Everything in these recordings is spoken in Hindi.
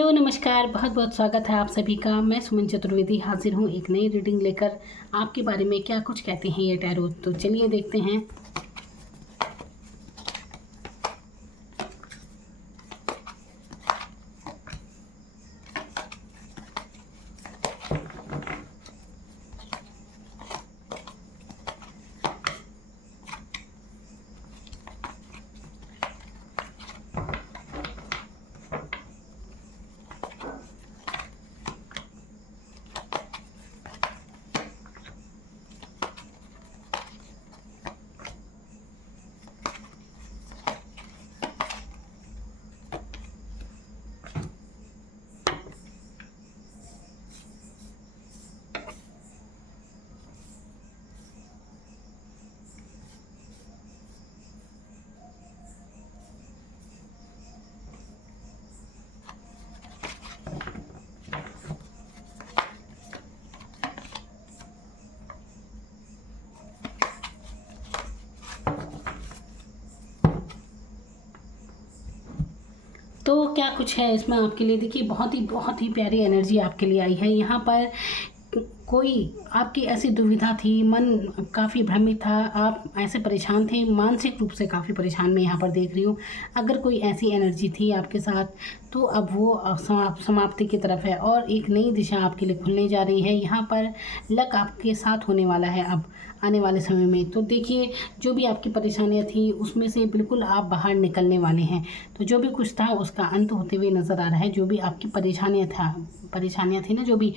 हेलो नमस्कार, बहुत बहुत स्वागत है आप सभी का। मैं सुमन चतुर्वेदी हाजिर हूँ एक नई रीडिंग लेकर। आपके बारे में क्या कुछ कहते हैं ये टैरो, तो चलिए देखते हैं। तो क्या कुछ है इसमें आपके लिए। देखिए बहुत ही प्यारी एनर्जी आपके लिए आई है। यहाँ पर कोई आपकी ऐसी दुविधा थी, मन काफ़ी भ्रमित था, आप ऐसे परेशान थे, मानसिक रूप से काफ़ी परेशान मैं यहाँ पर देख रही हूँ। अगर कोई ऐसी एनर्जी थी आपके साथ तो अब वो समाप्ति की तरफ है और एक नई दिशा आपके लिए खुलने जा रही है। यहाँ पर लक आपके साथ होने वाला है अब आने वाले समय में। तो देखिए, जो भी आपकी परेशानियाँ थी उसमें से बिल्कुल आप बाहर निकलने वाले हैं। तो जो भी कुछ था उसका अंत होते हुए नज़र आ रहा है। जो भी आपकी परेशानियाँ थी ना, जो भी,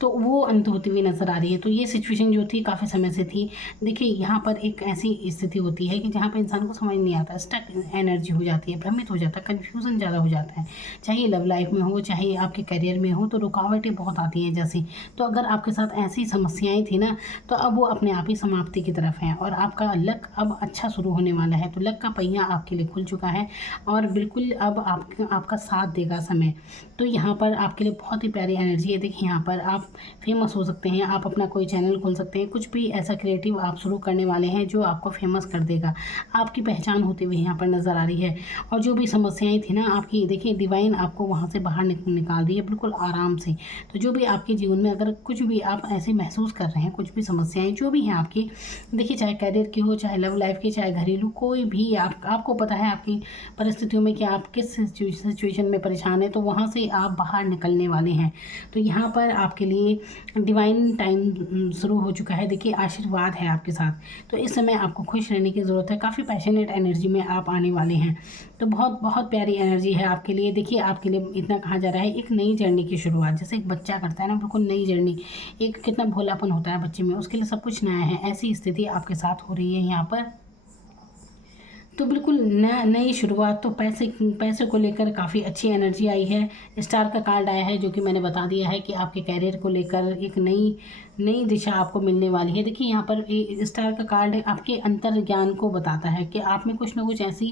तो वो अंत होती हुई नज़र आ रही है। तो ये सिचुएशन जो थी काफ़ी समय से थी। देखिए, यहाँ पर एक ऐसी स्थिति होती है कि जहाँ पर इंसान को समझ नहीं आता, स्टक एनर्जी हो जाती है, भ्रमित हो जाता है, कन्फ्यूज़न ज़्यादा हो जाता है। चाहे लव लाइफ में हो, चाहे आपके करियर में हो, तो रुकावटें बहुत आती हैं जैसे। तो अगर आपके साथ ऐसी समस्याएं थी ना, तो अब वो अपने आप ही समाप्ति की तरफ हैं और आपका लक अब अच्छा शुरू होने वाला है। तो लक का पहिया आपके लिए खुल चुका है और बिल्कुल अब आपका साथ देगा समय। तो यहाँ पर आपके लिए बहुत ही प्यारी एनर्जी है। देखिए, यहाँ पर आप फेमस हो सकते हैं, आप अपना कोई चैनल खोल सकते हैं, कुछ भी ऐसा क्रिएटिव आप शुरू करने वाले हैं जो आपको फेमस कर देगा। आपकी पहचान होती हुई यहाँ पर नज़र आ रही है। और जो भी समस्याएं थी ना आपकी, देखिए डिवाइन आपको वहाँ से बाहर निकाल रही है बिल्कुल आराम से। तो जो भी आपके जीवन में अगर कुछ भी आप ऐसे महसूस कर रहे हैं, कुछ भी समस्याएं जो भी हैं आपकी, देखिए चाहे करियर की हो, चाहे लव लाइफ की, चाहे घरेलू, कोई भी आपको पता है आपकी परिस्थितियों में कि आप किस सिचुएशन में परेशान है, तो वहाँ से आप बाहर निकलने वाले हैं। तो यहाँ पर आपके लिए डिवाइन टाइम शुरू हो चुका है। देखिए, आशीर्वाद है आपके साथ। तो इस समय आपको खुश रहने की ज़रूरत है। काफ़ी पैशनेट एनर्जी में आप आने वाले हैं। तो बहुत बहुत प्यारी एनर्जी है आपके लिए। देखिए, आपके लिए इतना कहा जा रहा है, एक नई जर्नी की शुरुआत, जैसे एक बच्चा करता है ना, बिल्कुल नई जर्नी। एक कितना भोलापन होता है बच्चे में, उसके लिए सब कुछ नया है। ऐसी स्थिति आपके साथ हो रही है यहाँ पर। तो बिल्कुल नई शुरुआत। तो पैसे को लेकर काफ़ी अच्छी एनर्जी आई है। स्टार का कार्ड आया है जो कि मैंने बता दिया है कि आपके कैरियर को लेकर एक नई नई दिशा आपको मिलने वाली है। देखिए, यहाँ पर स्टार का कार्ड आपके अंतर ज्ञान को बताता है कि आप में कुछ ना कुछ ऐसी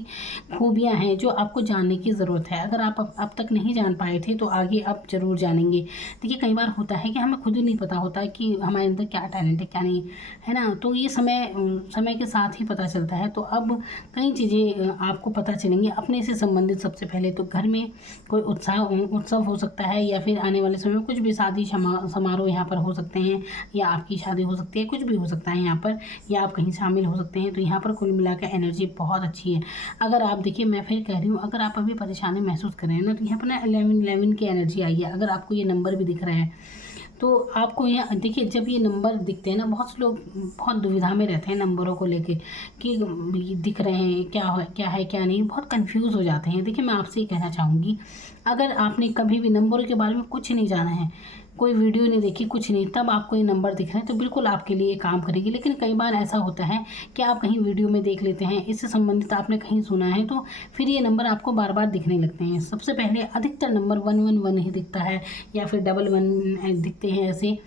खूबियाँ हैं जो आपको जानने की ज़रूरत है। अगर आप अब तक नहीं जान पाए थे तो आगे आप ज़रूर जानेंगे। देखिए, कई बार होता है कि हमें खुद ही नहीं पता होता कि हमारे अंदर क्या टैलेंट है क्या नहीं, है ना। तो ये समय के साथ ही पता चलता है। तो अब कई चीज़ें आपको पता चलेंगी अपने से संबंधित। सबसे पहले तो घर में कोई उत्सव हो सकता है, या फिर आने वाले समय में कुछ भी शादी समारोह यहाँ पर हो सकते हैं, या आपकी शादी हो सकती है, कुछ भी हो सकता है यहाँ पर, या आप कहीं शामिल हो सकते हैं। तो यहाँ पर कुल मिलाकर एनर्जी बहुत अच्छी है। अगर आप, देखिए मैं फिर कह रही हूँ, अगर आप अभी परेशानी महसूस कर रहे हैं ना, तो यहाँ पर ना 11 की एनर्जी आई है। अगर आपको ये नंबर भी दिख रहा है तो आपको यहाँ देखिए, जब ये नंबर दिखते हैं ना, बहुत से लोग बहुत दुविधा में रहते हैं नंबरों को लेके कि ये दिख रहे हैं क्या नहीं, बहुत कंफ्यूज हो जाते हैं। देखिए, मैं आपसे ये कहना चाहूँगी, अगर आपने कभी भी नंबरों के बारे में कुछ नहीं जाना है, कोई वीडियो नहीं देखी, कुछ नहीं, तब आपको ये नंबर दिख रहे हैं, तो बिल्कुल आपके लिए काम करेगी। लेकिन कई बार ऐसा होता है कि आप कहीं वीडियो में देख लेते हैं, इससे संबंधित आपने कहीं सुना है, तो फिर ये नंबर आपको बार बार दिखने लगते हैं। सबसे पहले अधिकतर नंबर 111 ही दिखता है, या फिर 11 दिखते हैं ऐसे,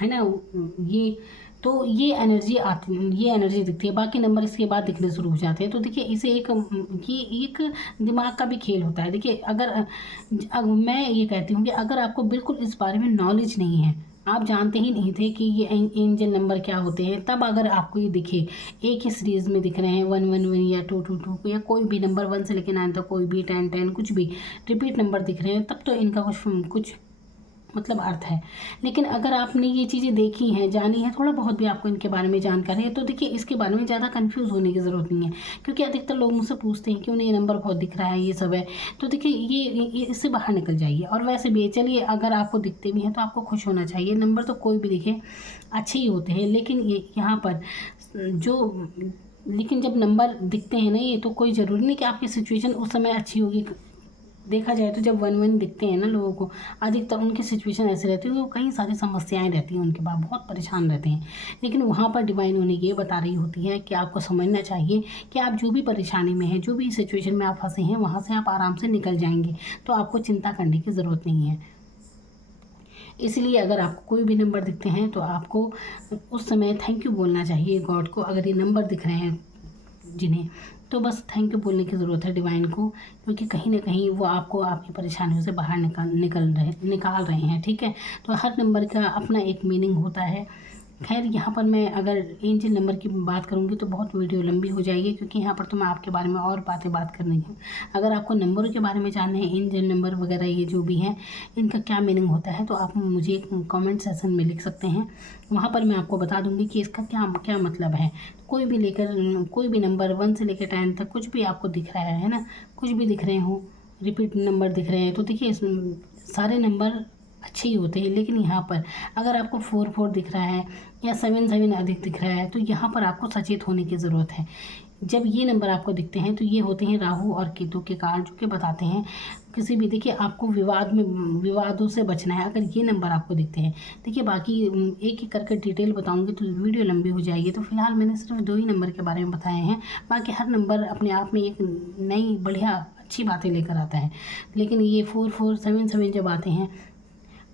है ना। ये तो ये एनर्जी दिखती है। बाकी नंबर इसके बाद दिखने शुरू हो जाते हैं। तो देखिए, इसे ये एक दिमाग का भी खेल होता है। देखिए, मैं ये कहती हूँ कि अगर आपको बिल्कुल इस बारे में नॉलेज नहीं है, आप जानते ही नहीं थे कि ये एंजल नंबर क्या होते हैं। तब अगर आपको ये दिखे, एक ही सीरीज़ में दिख रहे हैं 111 या 222 या कोई भी नंबर 1 से लेकर 9 तक, कोई भी 10 कुछ भी रिपीट नंबर दिख रहे हैं, तब तो इनका कुछ मतलब अर्थ है। लेकिन अगर आपने ये चीज़ें देखी हैं, जानी है, थोड़ा बहुत भी आपको इनके बारे में जानकारी है, तो देखिए इसके बारे में ज़्यादा कंफ्यूज होने की ज़रूरत नहीं है। क्योंकि अधिकतर लोग मुझसे पूछते हैं कि उन्हें ये नंबर बहुत दिख रहा है, ये सब है। तो देखिए ये इससे बाहर निकल जाइए। और वैसे भी चलिए, अगर आपको दिखते भी हैं तो आपको खुश होना चाहिए। नंबर तो कोई भी दिखे अच्छे ही होते हैं, लेकिन ये यहाँ पर जो लेकिन जब नंबर दिखते हैं ना, ये तो कोई ज़रूरी नहीं कि आपकी सिचुएशन उस समय अच्छी होगी। देखा जाए तो जब 1 दिखते हैं ना लोगों को, अधिकतर उनकी सिचुएशन ऐसी रहती है, वो कई सारी समस्याएं रहती हैं उनके पास, बहुत परेशान रहते हैं। लेकिन वहाँ पर डिवाइन उन्हें ये बता रही होती है कि आपको समझना चाहिए कि आप जो भी परेशानी में हैं, जो भी सिचुएशन में आप फंसे हैं, वहाँ से आप आराम से निकल जाएंगे। तो आपको चिंता करने की ज़रूरत नहीं है। इसलिए अगर आपको कोई भी नंबर दिखते हैं तो आपको उस समय थैंक यू बोलना चाहिए गॉड को। अगर ये नंबर दिख रहे हैं जिन्हें, तो बस थैंक यू बोलने की ज़रूरत है डिवाइन को, क्योंकि कहीं ना कहीं वो आपको आपकी परेशानियों से बाहर निकाल रहे हैं। ठीक है, तो हर नंबर का अपना एक मीनिंग होता है। खैर, यहाँ पर मैं अगर एंजल नंबर की बात करूँगी तो बहुत वीडियो लंबी हो जाएगी, क्योंकि यहाँ पर तो मैं आपके बारे में और बात करनी है। अगर आपको नंबरों के बारे में जानना है, एंजल नंबर वगैरह ये जो भी हैं, इनका क्या मीनिंग होता है, तो आप मुझे कमेंट सेक्शन में लिख सकते हैं। वहाँ पर मैं आपको बता दूँगी कि इसका क्या क्या मतलब है। कोई भी नंबर 1 से लेकर 10 तक कुछ भी आपको दिख रहा है ना, कुछ भी दिख रहे हो, रिपीट नंबर दिख रहे हैं, तो देखिए सारे नंबर अच्छे ही होते हैं। लेकिन यहाँ पर अगर आपको 4 दिख रहा है या 7 अधिक दिख रहा है, तो यहाँ पर आपको सचेत होने की ज़रूरत है। जब ये नंबर आपको दिखते हैं तो ये होते हैं राहु और केतु के कार्ड, जो कि बताते हैं किसी भी, देखिए आपको विवादों से बचना है अगर ये नंबर आपको दिखते हैं। देखिए बाकी एक एक करके डिटेल बताऊंगी तो वीडियो लंबी हो जाएगी, तो फिलहाल मैंने सिर्फ 2 ही नंबर के बारे में बताए हैं। बाकी हर नंबर अपने आप में एक नई बढ़िया अच्छी बातें लेकर आता है। लेकिन ये 4 जब आते हैं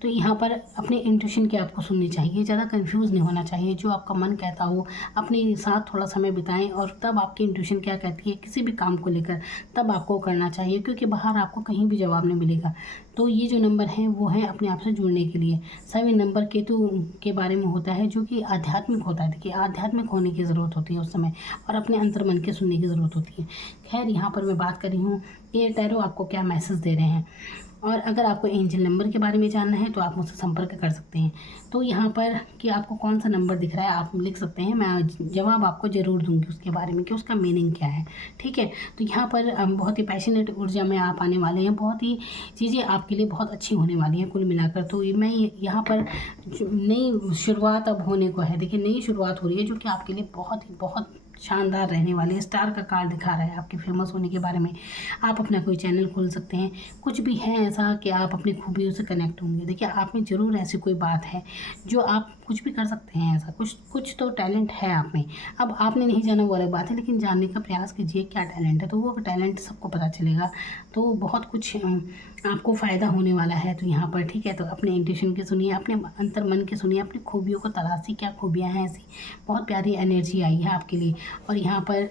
तो यहाँ पर अपने इंट्यूशन की आपको सुननी चाहिए, ज़्यादा कंफ्यूज नहीं होना चाहिए। जो आपका मन कहता हो अपने साथ थोड़ा समय बिताएं, और तब आपकी इंट्यूशन क्या कहती है किसी भी काम को लेकर, तब आपको करना चाहिए, क्योंकि बाहर आपको कहीं भी जवाब नहीं मिलेगा। तो ये जो नंबर हैं वो है अपने आप से जुड़ने के लिए। 7 नंबर केतु के बारे में होता है, जो कि आध्यात्मिक होता है। देखिए आध्यात्मिक होने की ज़रूरत होती है उस समय, और अपने अंतर मन के सुनने की ज़रूरत होती है। खैर, यहाँ पर मैं बात कर रही हूँ ये टैरो आपको क्या मैसेज दे रहे हैं। और अगर आपको एंजल नंबर के बारे में जानना है तो आप मुझसे संपर्क कर सकते हैं। तो यहाँ पर कि आपको कौन सा नंबर दिख रहा है आप लिख सकते हैं, मैं जवाब आपको ज़रूर दूंगी उसके बारे में कि उसका मीनिंग क्या है। ठीक है, तो यहाँ पर बहुत ही पैशनेट ऊर्जा में आप आने वाले हैं, बहुत ही चीज़ें आपके लिए बहुत अच्छी होने वाली हैं कुल मिलाकर। तो मैं यहाँ पर नई शुरुआत अब होने को है। देखिए नई शुरुआत हो रही है, जो कि आपके लिए बहुत शानदार रहने वाली है। स्टार का कार्ड दिखा रहा है आपके फेमस होने के बारे में। आप अपना कोई चैनल खोल सकते हैं, कुछ भी है ऐसा कि आप अपनी खूबियों से कनेक्ट होंगे। देखिए आप में ज़रूर ऐसी कोई बात है जो आप कुछ भी कर सकते हैं, ऐसा कुछ तो टैलेंट है आप में। अब आपने नहीं जाना वो अलग बात है, लेकिन जानने का प्रयास कीजिए क्या टैलेंट है, तो वो टैलेंट सबको पता चलेगा। तो बहुत कुछ आपको फ़ायदा होने वाला है। तो यहाँ पर ठीक है, तो अपने इंट्यूशन के सुनिए, अपने अंतर मन के सुनिए, अपनी खूबियों को तलाशिए, क्या खूबियाँ हैं ऐसी। बहुत प्यारी एनर्जी आई है आपके लिए। और यहाँ पर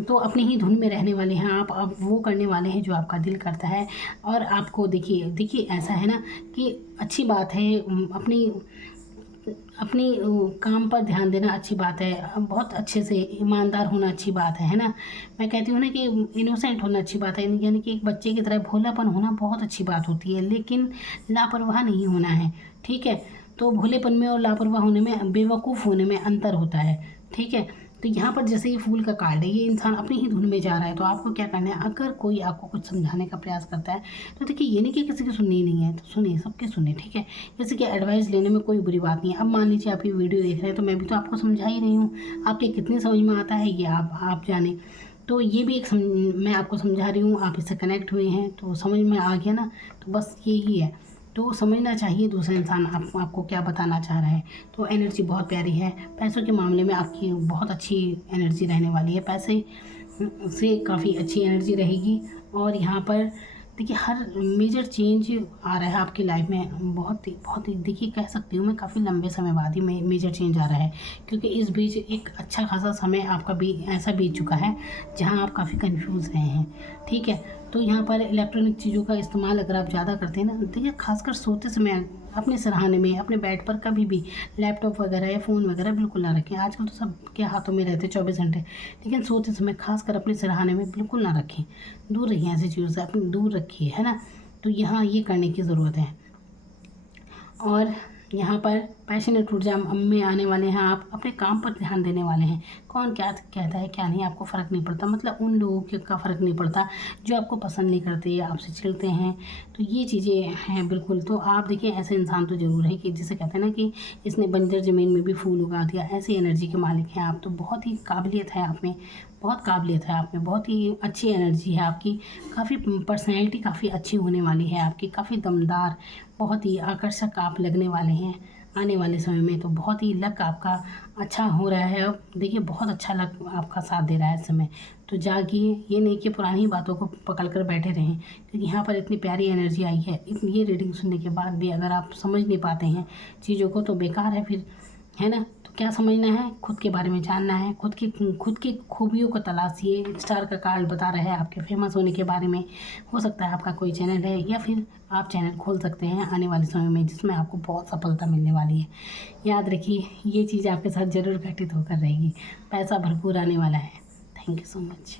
तो अपनी ही धुन में रहने वाले हैं आप, अब वो करने वाले हैं जो आपका दिल करता है। और आपको देखिए ऐसा है ना कि अच्छी बात है, अपनी काम पर ध्यान देना अच्छी बात है, बहुत अच्छे से ईमानदार होना अच्छी बात है ना। मैं कहती हूँ ना कि इनोसेंट होना अच्छी बात है, यानी कि एक बच्चे की तरह भोलापन होना बहुत अच्छी बात होती है, लेकिन लापरवाह नहीं होना है। ठीक है, तो भोलेपन में और लापरवाह होने में, बेवकूफ़ होने में अंतर होता है। ठीक है, तो यहाँ पर जैसे ये फूल का कार्ड है, ये इंसान अपनी ही धुन में जा रहा है। तो आपको क्या करना है, अगर कोई आपको कुछ समझाने का प्रयास करता है तो देखिए ये नहीं कि किसी की सुननी ही नहीं है, तो सुनिए, सबके सुनिए। ठीक है, किसी की एडवाइस लेने में कोई बुरी बात नहीं है। अब मान लीजिए आप ये वीडियो देख रहे हैं, तो मैं भी तो आपको समझा ही रही हूँ, आपके कितने समझ में आता है ये आप जाने। तो ये भी मैं आपको समझा रही हूँ, आप इससे कनेक्ट हुए हैं तो समझ में आ गया ना। तो बस यही है, तो समझना चाहिए दूसरा इंसान आपको क्या बताना चाह रहा है। तो एनर्जी बहुत प्यारी है। पैसों के मामले में आपकी बहुत अच्छी एनर्जी रहने वाली है, पैसे से काफ़ी अच्छी एनर्जी रहेगी। और यहाँ पर देखिए हर मेजर चेंज आ रहा है आपकी लाइफ में, बहुत ही देखिए कह सकती हूँ मैं काफ़ी लंबे समय बाद ही मेजर चेंज आ रहा है, क्योंकि इस बीच एक अच्छा खासा समय आपका भी ऐसा बीत चुका है जहाँ आप काफ़ी कंफ्यूज रहे हैं। ठीक है, तो यहाँ पर इलेक्ट्रॉनिक चीज़ों का इस्तेमाल अगर आप ज़्यादा करते हैं ना, देखिए खासकर सोते समय अपने सिरहाने में, अपने बेड पर कभी भी लैपटॉप वगैरह या फ़ोन वगैरह बिल्कुल ना रखें। आजकल तो सबके हाथों में रहते 24 घंटे, लेकिन सोते समय खासकर अपने सिरहाने में बिल्कुल ना रखें। दूर रहिए ऐसी चीज़ों से, अपनी दूर रखिए, है ना। तो यहाँ ये करने की ज़रूरत है। और यहाँ पर पैशनेट ऊर्जा में आने वाले हैं, आप अपने काम पर ध्यान देने वाले हैं। कौन क्या कहता है क्या नहीं, आपको फ़र्क नहीं पड़ता। मतलब उन लोगों के का फ़र्क नहीं पड़ता जो आपको पसंद नहीं करते या आपसे चिढ़ते हैं। तो ये चीज़ें हैं बिल्कुल। तो आप देखिए, ऐसे इंसान तो ज़रूर है कि जिसे कहते हैं ना कि इसने बंजर ज़मीन में भी फूल उगा दिया। ऐसी एनर्जी के मालिक हैं आप। तो बहुत ही काबिलियत है आप में, बहुत काबिलियत है आप में, बहुत ही अच्छी एनर्जी है आपकी। काफ़ी पर्सनैलिटी काफ़ी अच्छी होने वाली है आपकी, काफ़ी दमदार, बहुत ही आकर्षक आप लगने वाले हैं आने वाले समय में। तो बहुत ही लक आपका अच्छा हो रहा है। अब देखिए, बहुत अच्छा लक आपका साथ दे रहा है इस समय। तो जागिए, ये नहीं कि पुरानी बातों को पकड़ कर बैठे रहें, क्योंकि यहाँ पर इतनी प्यारी एनर्जी आई है। ये रीडिंग सुनने के बाद भी अगर आप समझ नहीं पाते हैं चीज़ों को, तो बेकार है फिर, है ना। तो क्या समझना है, खुद के बारे में जानना है, खुद की खूबियों को तलाशिए। स्टार का कार्ड बता रहा है आपके फेमस होने के बारे में। हो सकता है आपका कोई चैनल है, या फिर आप चैनल खोल सकते हैं आने वाले समय में, जिसमें आपको बहुत सफलता मिलने वाली है। याद रखिए, ये चीज़ आपके साथ ज़रूर घटित होकर रहेगी। पैसा भरपूर आने वाला है। Thank you so much.